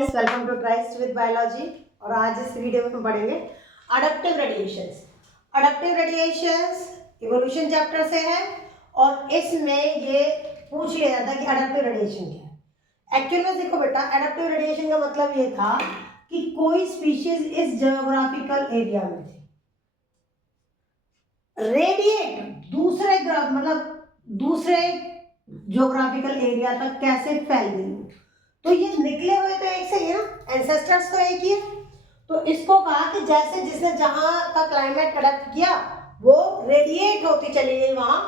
Friends, welcome to Tryst with Biology. और आज इस वीडियो में हम पढ़ेंगे adaptive radiations. Adaptive radiations evolution chapter से है और इसमें ये पूछ लिया जाता है कि अडप्टिव रेडिएशन क्या है। एक्चुअल में देखो बेटा, अडप्टिव रेडिएशन का मतलब ये था कि कोई स्पीशीज इस जियोग्राफिकल एरिया में थी, रेडिएट दूसरे दूसरे जियोग्राफिकल एरिया तक कैसे फैल गई। तो ये निकले हुए तो एक से ही है ना, एंसेस्टर्स तो एक ही है। तो इसको कहा कि जैसे जिसने जहां का क्लाइमेट अडप्ट किया वो रेडिएट होती चली गई, वहां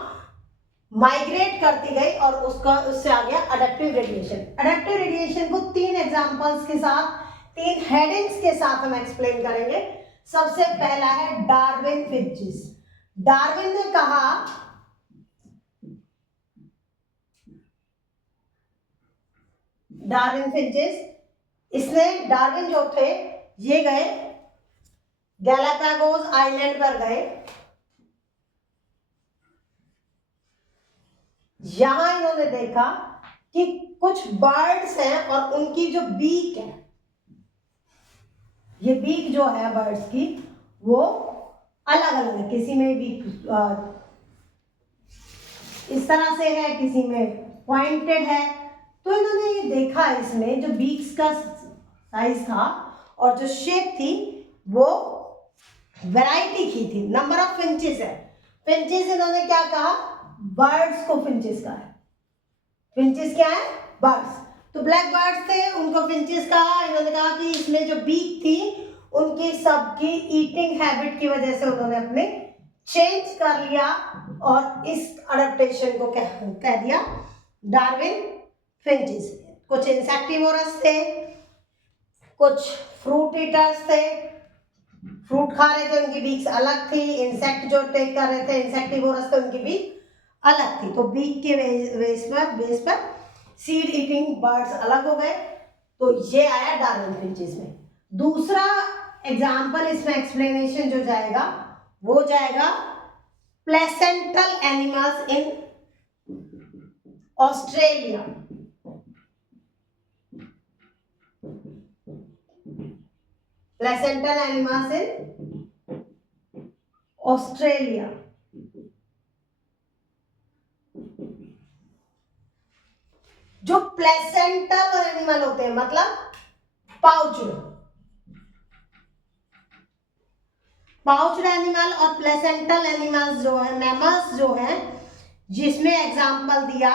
माइग्रेट करती गई और उससे आ गया अडप्टिव रेडिएशन। अडप्टिव रेडिएशन को तीन एग्जांपल्स के साथ, तीन हेडिंग्स के साथ हम एक्सप्लेन करेंगे। सबसे पहला है डार्विन फिंचेस। डार्विन ने कहा, डार्विन फिंचेस, इसने डार्विन जो थे ये गए गैलापागोस आइलैंड पर गए। यहां इन्होंने देखा कि कुछ बर्ड्स हैं और उनकी जो बीक है, ये बीक जो है बर्ड्स की वो अलग अलग है। किसी में बीक इस तरह से है, किसी में पॉइंटेड है। तो इन्होंने ये देखा इसमें जो बीक्स का साइज था और जो शेप थी वो वैरायटी की थी। नंबर ऑफ फिंचेस है। फिंचेस इन्होंने क्या कहा, बर्ड्स को फिंचेस कहा है। फिंचेस क्या है, बर्ड्स। तो ब्लैक बर्ड्स थे, उनको फिंचेस कहा। इन्होंने कहा कि इसमें जो बीक थी उनकी सबकी ईटिंग हैबिट की वजह से उन्होंने अपने चेंज कर लिया और इस अडेप्टेशन को कह दिया डार्विन फिंचेस। कुछ इंसेक्टिवोरस थे, कुछ फ्रूट ईटर्स थे, फ्रूट खा रहे थे, उनकी बीक्स अलग थी। इंसेक्ट जो टेक कर रहे थे, इंसेक्टिवोरस थे, उनकी बीक अलग थी। तो बीक के बेस पर सीड ईटिंग बर्ड्स अलग हो गए। तो ये आया डार्विन फिंचेस में। दूसरा एग्जाम्पल इसमें एक्सप्लेनेशन जो जाएगा वो जाएगा placental animals in Australia. Placental animals in Australia. जो प्लेसेंटल एनिमल होते हैं मतलब पाउच्ड एनिमल और प्लेसेंटल एनिमल्स जो है, मैमल्स जो है, जिसमें एग्जांपल दिया,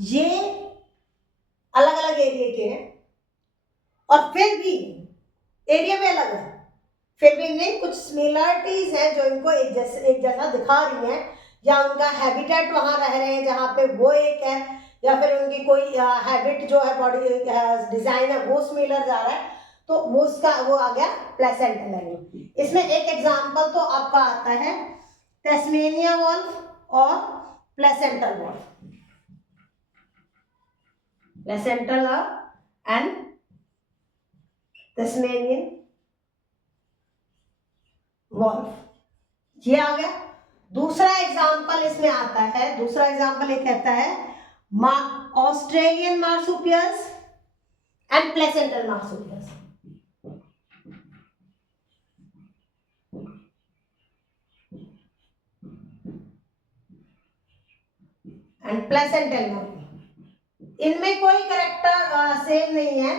ये अलग अलग एरिया के हैं और फिर भी एरिया में अलग है, फिर भी इनमें कुछ सिमिलरिटीज हैं जो इनको एक जैसा दिखा रही हैं। या उनका हैबिटेट वहां रह रहे हैं जहां पे वो एक है, या फिर उनकी कोई हैबिट जो है, बॉडी डिजाइन है, वो सिमिलर जा रहा है। तो वो आ गया प्लेसेंटल एनिमल। इसमें एक एग्जांपल तो आपका आता है टैस्मेनिया वॉल्फ और placental wolf. Placental and Tasmanian wolf, ये आ गया। दूसरा एग्जांपल इसमें आता है, दूसरा एग्जांपल ये कहता है Australian marsupials and placental marsupials. And placental marsupials, इनमें कोई कैरेक्टर सेम नहीं है,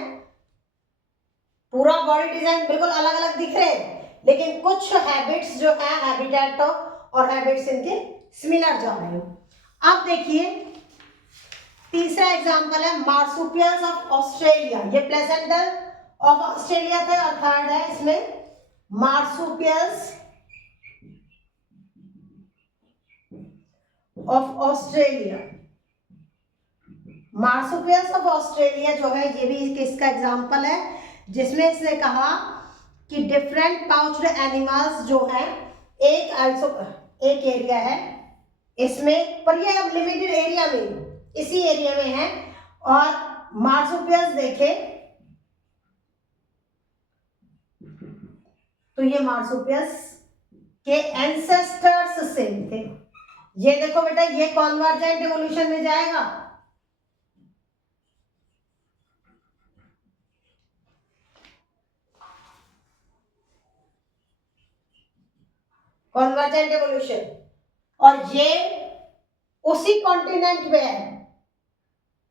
पूरा बॉडी डिजाइन बिल्कुल अलग अलग दिख रहे हैं, लेकिन कुछ हैबिट्स जो है, हैबिटेट और हैबिट्स इनके सिमिलर जा रहे हैं। अब देखिए तीसरा एग्जांपल है मार्सुपियल्स ऑफ ऑस्ट्रेलिया। ये प्लेसेंटल ऑफ ऑस्ट्रेलिया थे। और थर्ड है इसमें marsupials of Australia. Marsupials of Australia जो है ये भी किसका एग्जांपल है, जिसमें इसने कहा कि डिफरेंट पाउच्ड एनिमल्स जो है, एक एरिया है इसमें, पर ये अब लिमिटेड एरिया में, इसी एरिया में है। और मार्सुपियल्स देखे तो ये मार्सुपियल्स के एंसेस्टर्स सेम थे। ये देखो बेटा, ये कॉन्वर्जेंट इवोल्यूशन में जाएगा। कॉन्वर्जेंट एवोल्यूशन, और ये उसी कॉन्टिनेंट में है,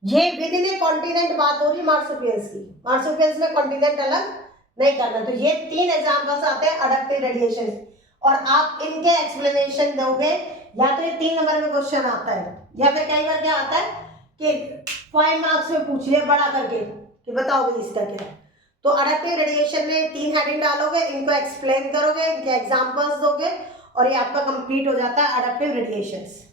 ये विद इन ए कॉन्टिनेंट बात हो रही मार्सुपियल्स की, मार्सुपियल्स में कॉन्टिनेंट अलग नहीं करना। तो ये 3 एग्जांपल्स आते हैं अडैप्टिव रेडिएशन, और आप इनके एक्सप्लेनेशन दोगे, या तो ये 3 नंबर में क्वेश्चन आता है, या फिर कई बार क्या आता है कि 5 मार्क्स में पूछ लिया बड़ा करके कि बताओ भाई इसका क्या है। तो अडैप्टिव रेडिएशन में 3 हेडिंग डालोगे, इनको एक्सप्लेन करोगे, इनके एग्जांपल्स दोगे, और ये आपका कंप्लीट हो जाता है अडैप्टिव रेडिएशंस।